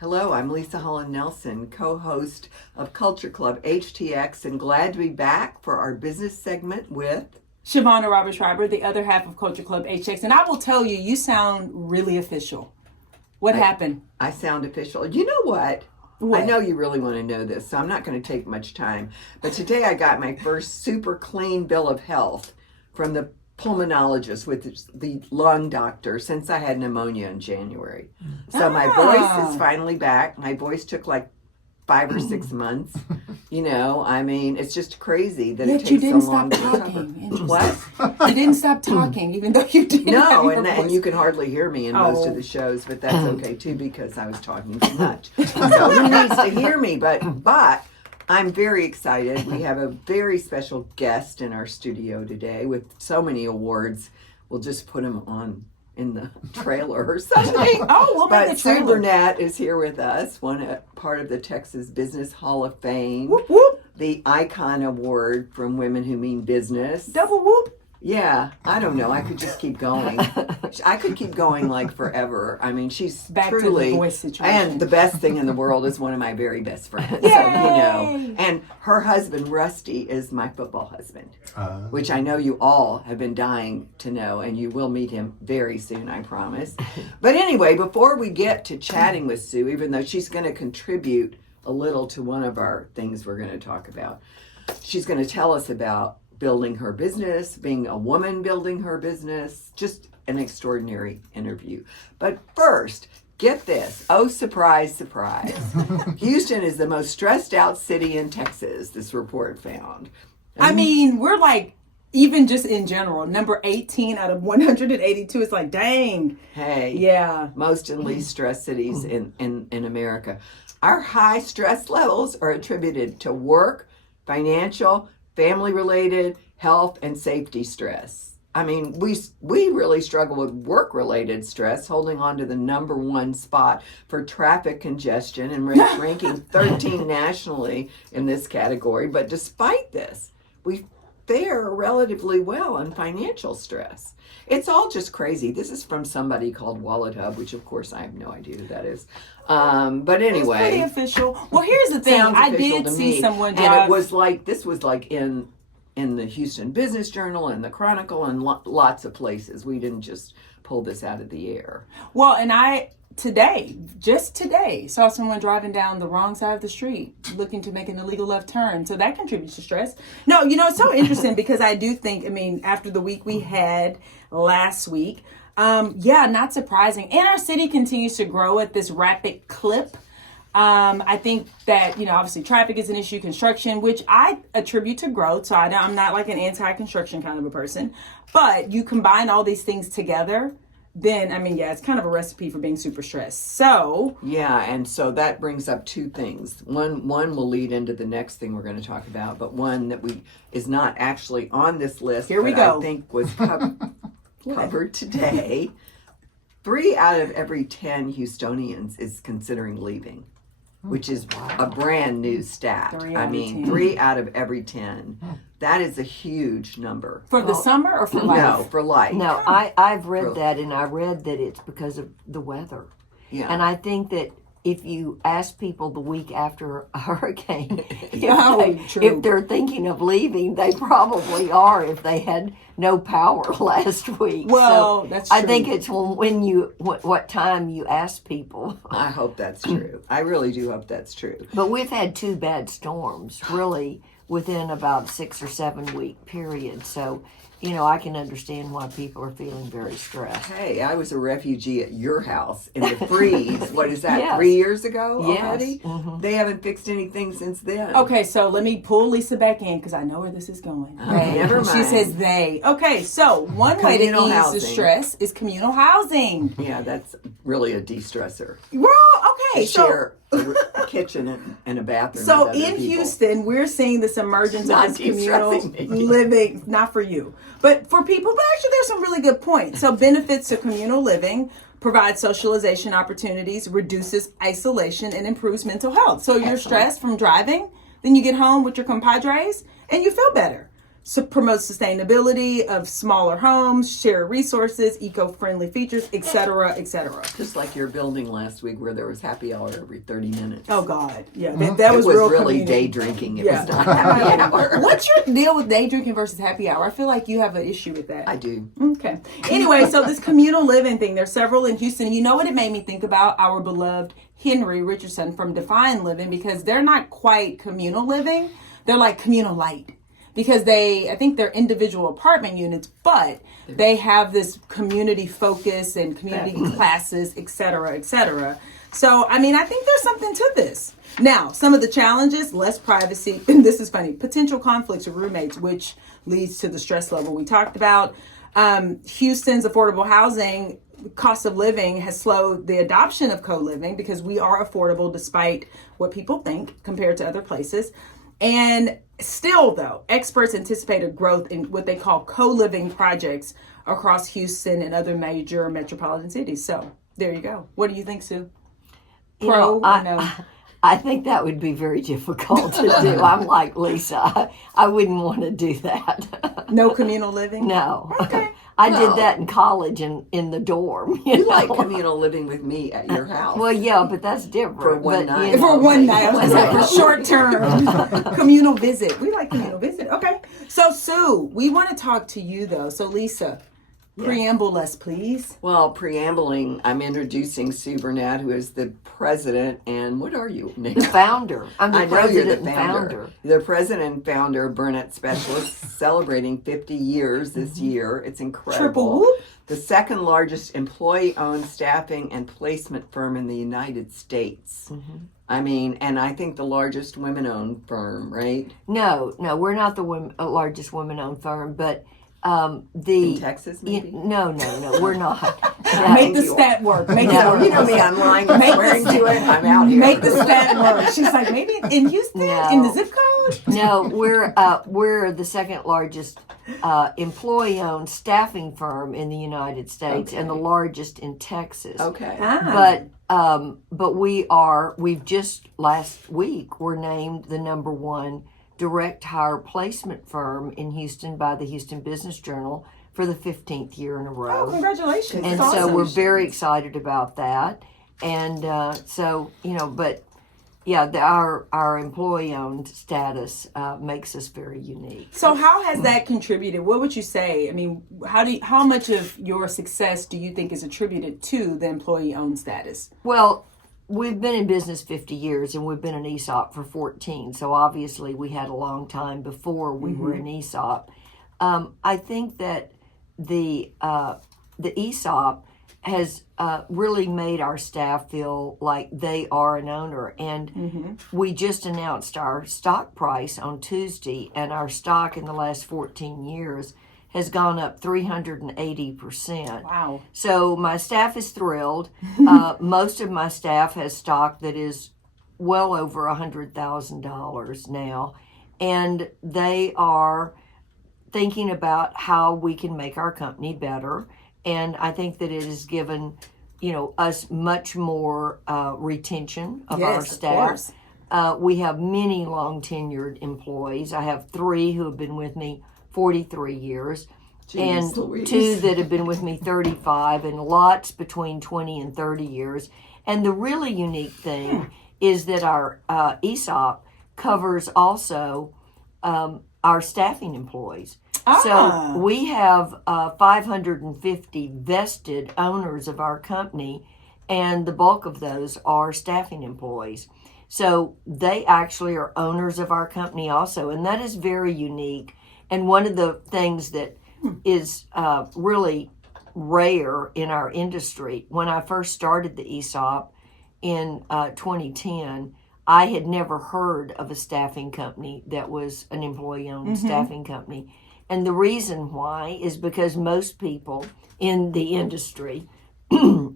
Hello, I'm Leisa Holland-Nelson, co-host of Culture Club HTX, and glad to be back for our business segment with Shavonnah Schreiber, the other half of Culture Club HTX. And I will tell you, you sound really official. What happened? I sound official. You know what? I know you really want to know this, so I'm not going to take much time. But today I got my first super clean bill of health from the pulmonologist with the lung doctor since I had pneumonia in January. So my voice is finally back. My voice took like 5 or 6 months. You know, I mean, it's just crazy that it takes so long to recover. What? You didn't stop talking, even though you didn't. No, and you can hardly hear me in most of the shows, but that's okay too because I was talking too much. So who needs to hear me? But I'm very excited. We have a very special guest in our studio today with so many awards. We'll just put him on in the trailer or something. But Sue Burnett is here with us, part of the Texas Business Hall of Fame. Whoop, whoop. The Icon Award from Women Who Mean Business. Double whoop. Yeah, I don't know. I could just keep going. I could keep going like forever. I mean, she's back truly, to the voice situation. And the best thing in the world is one of my very best friends. Yay! So, you know, and her husband, Rusty, is my football husband, which I know you all have been dying to know, and you will meet him very soon, I promise. But anyway, before we get to chatting with Sue, even though she's going to contribute a little to one of our things we're going to talk about, she's going to tell us about building her business, being a woman building her business, just an extraordinary interview. But first, get this. Oh, surprise, surprise. Houston is the most stressed out city in Texas, this report found. I mean, we're like, even just in general, number 18 out of 182. It's like, dang. Hey. Yeah. Most and least stressed cities in America. Our high stress levels are attributed to work, financial, family-related, health, and safety stress. I mean, we really struggle with work-related stress, holding on to the number 1 spot for traffic congestion and ranking 13 nationally in this category. But despite this, we fare relatively well on financial stress. It's all just crazy. This is from somebody called Wallet Hub, which of course I have no idea who that is. But anyway, it's pretty official. Well, here's the thing. I did see someone drive, and it was like this was like in the Houston Business Journal and the Chronicle and lots of places. We didn't just pull this out of the air. Well, and just today, saw someone driving down the wrong side of the street looking to make an illegal left turn. So that contributes to stress. No, you know, it's so interesting because I do think, I mean, after the week we had last week, not surprising. And our city continues to grow at this rapid clip. I think that, you know, obviously traffic is an issue, construction, which I attribute to growth. So I'm not like an anti-construction kind of a person. But you combine all these things together, then, I mean, yeah, it's kind of a recipe for being super stressed. So yeah, and so that brings up 2 things. One will lead into the next thing we're going to talk about, but one that is not actually on this list. Here we go. I think was covered today. 3 out of every 10 Houstonians is considering leaving, which is a brand new stat. 3 out of every 10. That is a huge number. For the summer or for life? No, for life. No, I've read that, and I read that it's because of the weather. Yeah. And I think that if you ask people the week after a hurricane, if they're thinking of leaving, they probably are if they had no power last week. Well, so that's true. I think it's what time you ask people. I hope that's true. I really do hope that's true. But we've had 2 bad storms, really, within about 6 or 7 week period. So, you know, I can understand why people are feeling very stressed. Hey, I was a refugee at your house in the freeze. What is that, Yes. 3 years ago already? Yes. Mm-hmm. They haven't fixed anything since then. Okay, so let me pull Leisa back in because I know where this is going. Never mind. She says they. Okay, so one way to ease the stress is communal housing. Yeah, that's really a de-stressor. Well, okay, Share a kitchen and a bathroom. So with other in people. Houston, we're seeing this emergence Not of this communal de-stressing me. living, not for you, but for people. But actually, there's some really good points. So benefits to communal living: provides socialization opportunities, reduces isolation, and improves mental health. So you're stressed from driving, then you get home with your compadres, and you feel better. promotes sustainability of smaller homes, share resources, eco-friendly features, etc., etc. Just like your building last week where there was happy hour every 30 minutes. Oh, God. Yeah, that was it was real really community. day drinking. It was not happy hour. What's your deal with day drinking versus happy hour? I feel like you have an issue with that. I do. Okay. Anyway, so this communal living thing, there's several in Houston. You know what it made me think about? Our beloved Henry Richardson from Define Living, because they're not quite communal living. They're like communal light. Because I think they're individual apartment units, but they have this community focus and community classes, et cetera, et cetera. So, I mean, I think there's something to this. Now, some of the challenges, less privacy, and this is funny, potential conflicts with roommates, which leads to the stress level we talked about. Houston's affordable housing cost of living has slowed the adoption of co-living because we are affordable despite what people think compared to other places. And still, though, experts anticipate a growth in what they call co-living projects across Houston and other major metropolitan cities. So there you go. What do you think, Sue? Pro or no? I think that would be very difficult to do. I'm like Leisa. I wouldn't want to do that. No communal living? No. Okay. I did that in college in the dorm. You like communal living with me at your house. Well, yeah, but that's different. For one night. For one night. I was like, for short term. Communal visit. We like communal visit. Okay. So, Sue, we want to talk to you, though. So, Leisa, preamble us, please. Well, preambling, I'm introducing Sue Burnett, who is the president, and what are you? The founder. I'm the I know president you're the and founder. founder. The president and founder of Burnett Specialists, celebrating 50 years this year. It's incredible. Triple whoop. The second largest employee-owned staffing and placement firm in the United States. I mean, and I think the largest women-owned firm, right? No, we're not the largest women-owned firm, but In Texas, maybe? No, we're not. Make the stat work. Make it work. You know me, I'm lying and swearing to it. I'm out here. Make the stat work. She's like, maybe in Houston, in the zip code? No, we're the second largest employee-owned staffing firm in the United States and the largest in Texas. Okay. But we've just last week were named the number one direct hire placement firm in Houston by the Houston Business Journal for the 15th year in a row. Oh, congratulations. And That's so awesome. we're very excited about that. And our employee-owned status makes us very unique. So how has that contributed? What would you say? I mean, how much of your success do you think is attributed to the employee-owned status? Well, we've been in business 50 years and we've been an ESOP for 14. So obviously we had a long time before we were an ESOP. I think that the ESOP has really made our staff feel like they are an owner. And we just announced our stock price on Tuesday, and our stock in the last 14 years has gone up 380%. Wow. So my staff is thrilled. Most of my staff has stock that is well over $100,000 now. And they are thinking about how we can make our company better. And I think that it has given, us much more retention of our staff. We have many long tenured employees. I have 3 who have been with me 43 years. And Louise. 2 that have been with me 35, and lots between 20 and 30 years. And the really unique thing is that our ESOP covers also our staffing employees. So we have 550 vested owners of our company, and the bulk of those are staffing employees. So they actually are owners of our company also, and that is very unique. And one of the things that is really rare in our industry, when I first started the ESOP in 2010, I had never heard of a staffing company that was an employee-owned staffing company. And the reason why is because most people in the industry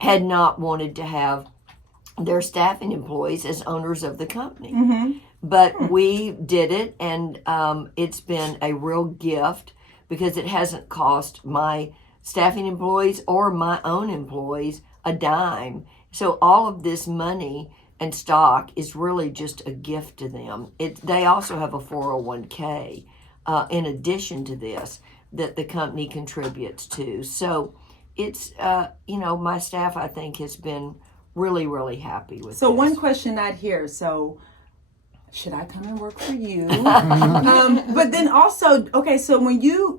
had not wanted to have their staffing employees as owners of the company. But we did it, and it's been a real gift because it hasn't cost my staffing employees or my own employees a dime. So all of this money and stock is really just a gift to them. They also have a 401k. in addition to this that the company contributes to. So it's, my staff, I think, has been really, really happy with So this. one question I'd hear, so should I come and work for you? But then also, okay, so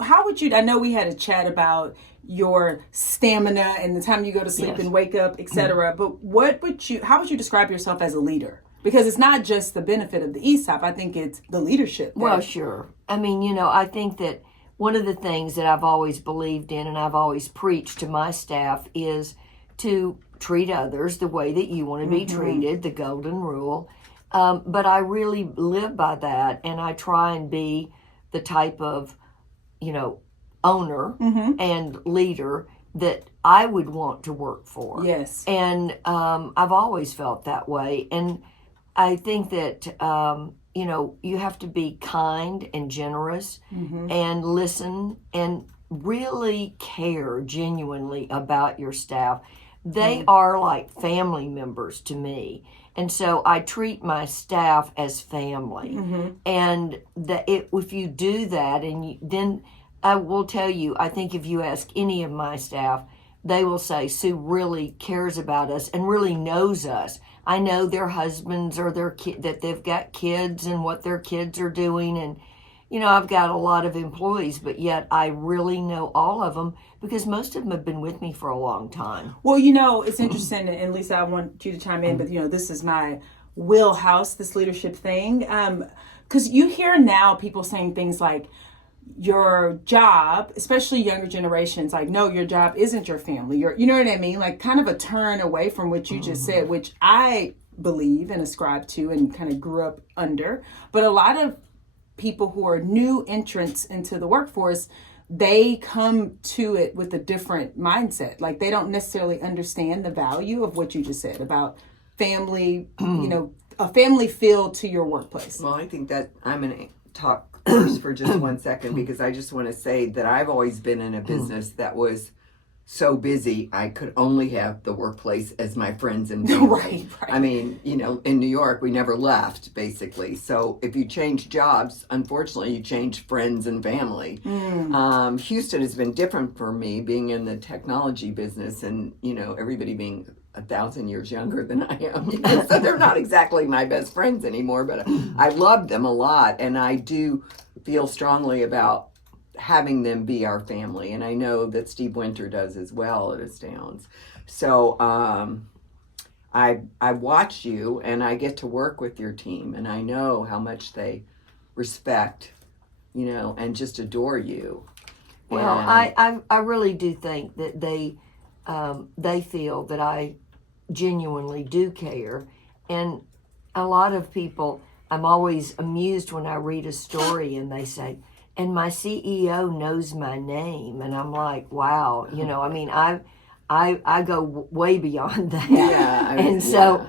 how would you, I know we had a chat about your stamina and the time you go to sleep and wake up, etc. But how would you describe yourself as a leader? Because it's not just the benefit of the ESOP, I think it's the leadership. Well, sure. I mean, I think that one of the things that I've always believed in and I've always preached to my staff is to treat others the way that you want to be treated, the golden rule. But I really live by that, and I try and be the type of, owner and leader that I would want to work for. Yes. And I've always felt that way. And I think that, you have to be kind and generous and listen and really care genuinely about your staff. They are like family members to me. And so I treat my staff as family. And if you do that, then I will tell you, I think if you ask any of my staff, they will say, Sue really cares about us and really knows us. I know their husbands or that they've got kids and what their kids are doing. And, I've got a lot of employees, but yet I really know all of them because most of them have been with me for a long time. Well, it's interesting, and Leisa, I want you to chime in, but, this is my wheelhouse, this leadership thing. Because you hear now people saying things like, your job, especially younger generations, like, no, your job isn't your family. You know what I mean? Like, kind of a turn away from what you just said, which I believe and ascribe to and kind of grew up under. But a lot of people who are new entrants into the workforce, they come to it with a different mindset. Like, they don't necessarily understand the value of what you just said about family, a family feel to your workplace. Well, I think that I'm going to talk first for just 1 second because I just want to say that I've always been in a business that was so busy I could only have the workplace as my friends and family. Right. I mean, in New York we never left basically. So if you change jobs, unfortunately you change friends and family. Houston has been different for me being in the technology business and everybody being 1,000 years younger than I am. So they're not exactly my best friends anymore, but I love them a lot. And I do feel strongly about having them be our family. And I know that Steve Winter does as well at Astounds. So I watch you and I get to work with your team and I know how much they respect, and just adore you. Well, I really do think that they feel that I genuinely do care. And a lot of people, I'm always amused when I read a story and they say, and my CEO knows my name. And I'm like, wow, I go way beyond that. Yeah.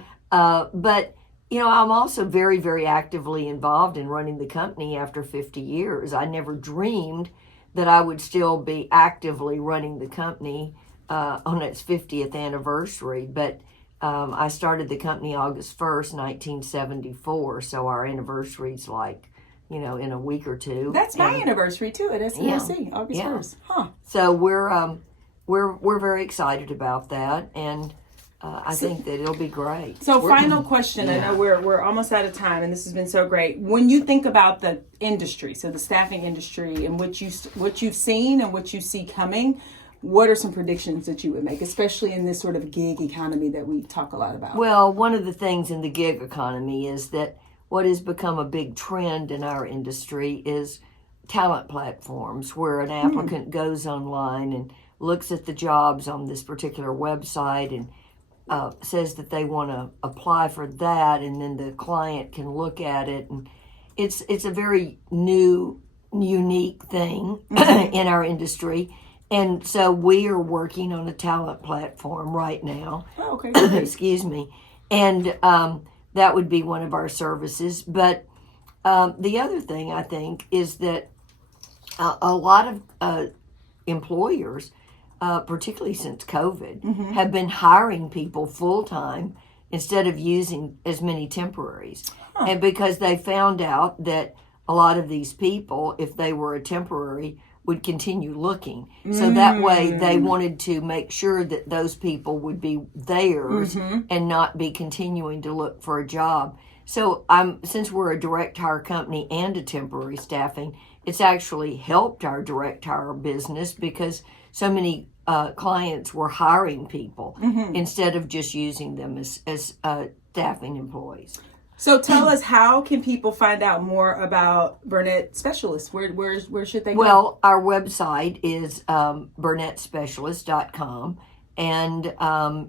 But, I'm also very, very actively involved in running the company after 50 years. I never dreamed that I would still be actively running the company on its 50th anniversary. But I started the company August 1st, 1974. So our anniversary's like, in a week or two. That's my anniversary too at SNLC, August 1st. Huh. So we're very excited about that, and I think that it'll be great. So final question. I know we're almost out of time, and this has been so great. When you think about the industry, so the staffing industry, and what you've seen and what you see coming, what are some predictions that you would make, especially in this sort of gig economy that we talk a lot about? Well, one of the things in the gig economy is that what has become a big trend in our industry is talent platforms where an applicant goes online and looks at the jobs on this particular website and says that they want to apply for that, and then the client can look at it. And it's a very new, unique thing in our industry. And so we are working on a talent platform right now. Oh, okay. Excuse me. And that would be one of our services. But the other thing I think is that a lot of employers, particularly since COVID, have been hiring people full-time instead of using as many temporaries. And because they found out that a lot of these people, if they were a temporary, would continue looking. So that way they wanted to make sure that those people would be theirs and not be continuing to look for a job. So since we're a direct hire company and a temporary staffing, it's actually helped our direct hire business because so many clients were hiring people instead of just using them as staffing employees. So tell us, how can people find out more about Burnett Specialists? Where should they go? Well, our website is burnettspecialist.com, and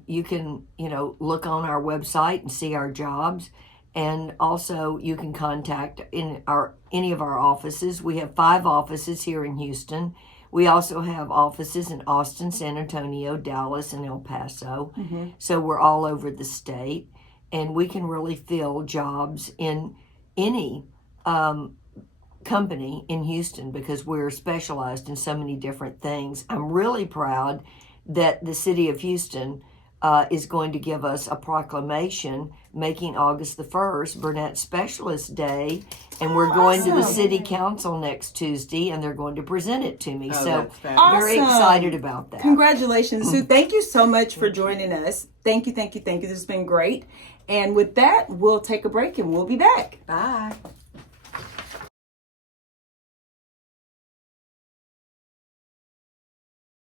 you can look on our website and see our jobs, and also you can contact any of our offices. We have 5 offices here in Houston. We also have offices in Austin, San Antonio, Dallas, and El Paso. So we're all over the state. And we can really fill jobs in any company in Houston because we're specialized in so many different things. I'm really proud that the city of Houston is going to give us a proclamation making August the 1st Burnett Specialist Day. And we're going to the city council next Tuesday, and they're going to present it to me. So very excited about that. Congratulations, Sue. Thank you so much for joining us. Thank you. This has been great. And with that, we'll take a break and we'll be back. Bye.